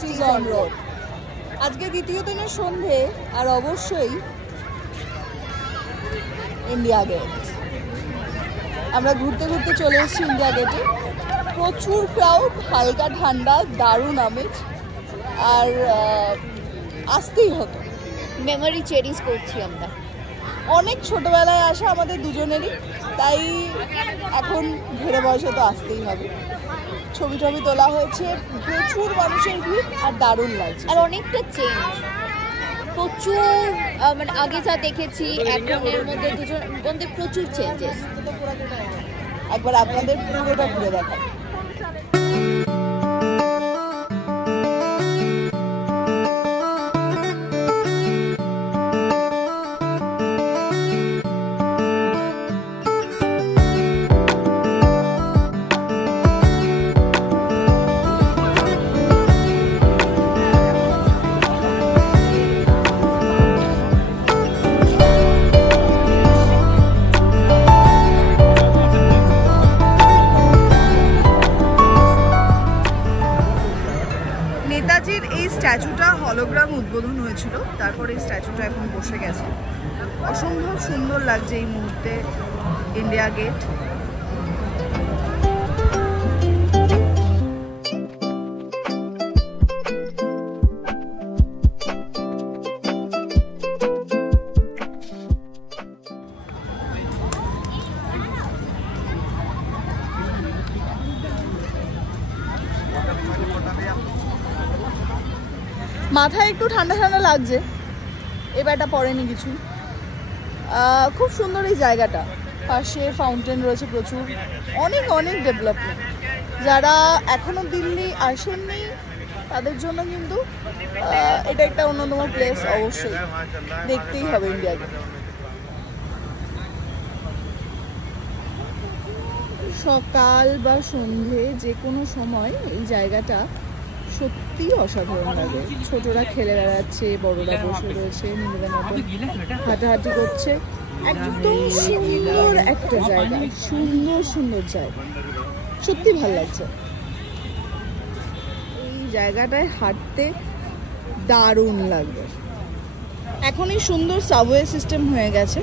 Prestige on Road। আজকে দ্বিতীয় দিনের সন্ধে আর অবশ্যই ইন্ডিয়া গেট। আমরা ঘুরতে ঘুরতে চলে এসেছি ইন্ডিয়া গেটে। প্রচুর ক্রাউড, হালকা ঠান্ডা, দারুণ আমেজ, আর আসতেই হতো। মেমোরি চেরিশ করছি আমরা। অনেক ছোটবেলায় আসা আমাদের দুজনেরই, তাই এখন ঘেরে বয়সে তো আসতেই হবে। ছবি টবি তোলা হয়েছে, প্রচুর মানুষের ভিড় আর দারুণ লাগছে। আর অনেকটা চেঞ্জ, প্রচুর মানে আগে যা দেখেছি এখনের মধ্যে প্রচুর চেঞ্জেস। একবার আপনাদের পুরোটা ঘুরে দেখাই। নেতাজির এই স্ট্যাচুটা হলোগ্রাম উদ্বোধন হয়েছিল, তারপরে এই স্ট্যাচুটা এখন বসে গেছে। অসম্ভব সুন্দর লাগছে এই মুহূর্তে ইন্ডিয়া গেট। মাথায় একটু ঠান্ডা ঠান্ডা লাগছে, এবারটা পড়েনি কিছু। খুব সুন্দর এই জায়গাটা, পাশে ফাউন্টেন রয়েছে প্রচুর, অনেক অনেক ডেভেলপমেন্ট। যারা এখনো দিল্লি আসেননি তাদের জন্য কিন্তু এটা একটা অন্যতম প্লেস, অবশ্যই দেখতেই হবে ইন্ডিয়া গেট। সকাল বা সন্ধে যে কোনো সময় এই জায়গাটা সত্যি অসাধারণ লাগে। ছোটরা খেলে বেড়াচ্ছে, বড়রা বসে রয়েছে, নিজেদের মতো হাঁটাহাঁটি করছে। একদম সুন্দর একটা জায়গা, সুন্দর সুন্দর জায়গা, সত্যি ভালো লাগছে। এই জায়গাটায় হাঁটতে দারুণ লাগবে। এখন এই সুন্দর সাবওয়ে সিস্টেম হয়ে গেছে,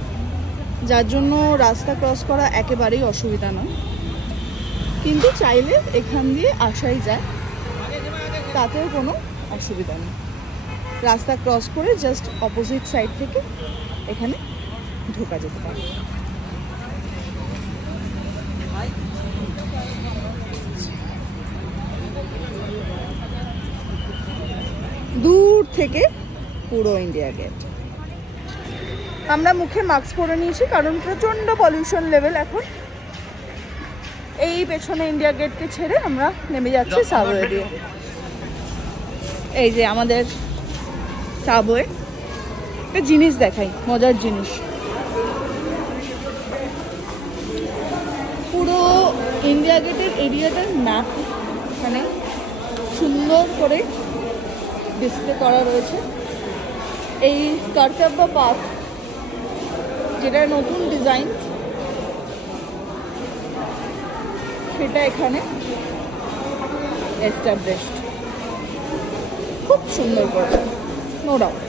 যার জন্য রাস্তা ক্রস করা একেবারেই অসুবিধা নয়, কিন্তু চাইলে এখান দিয়ে আসাই যায়, তাতেও কোনো অসুবিধা নেই। রাস্তা ক্রস করে জাস্ট অপোজিট সাইড থেকে এখানে ঢোকা যেতে পারে। দূর থেকে পুরো ইন্ডিয়া গেট। আমরা মুখে মাস্ক পরে নিয়েছি কারণ প্রচণ্ড পলিউশন লেভেল এখন। এই পেছনে ইন্ডিয়া গেটকে ছেড়ে আমরা নেমে যাচ্ছি সাবওয়ে দিয়ে। এই যে আমাদের সাবওয়ে, একটা জিনিস দেখাই, মজার জিনিস। পুরো ইন্ডিয়া গেটের এরিয়াটার ম্যাপ এখানে সুন্দর করে ডিসপ্লে করা রয়েছে। এই কর্তব্য পাথ, যেটা নতুন ডিজাইন, সেটা এখানে এস্টাবলিশড। খুব সুন্দর করেছে, নো ডাউট।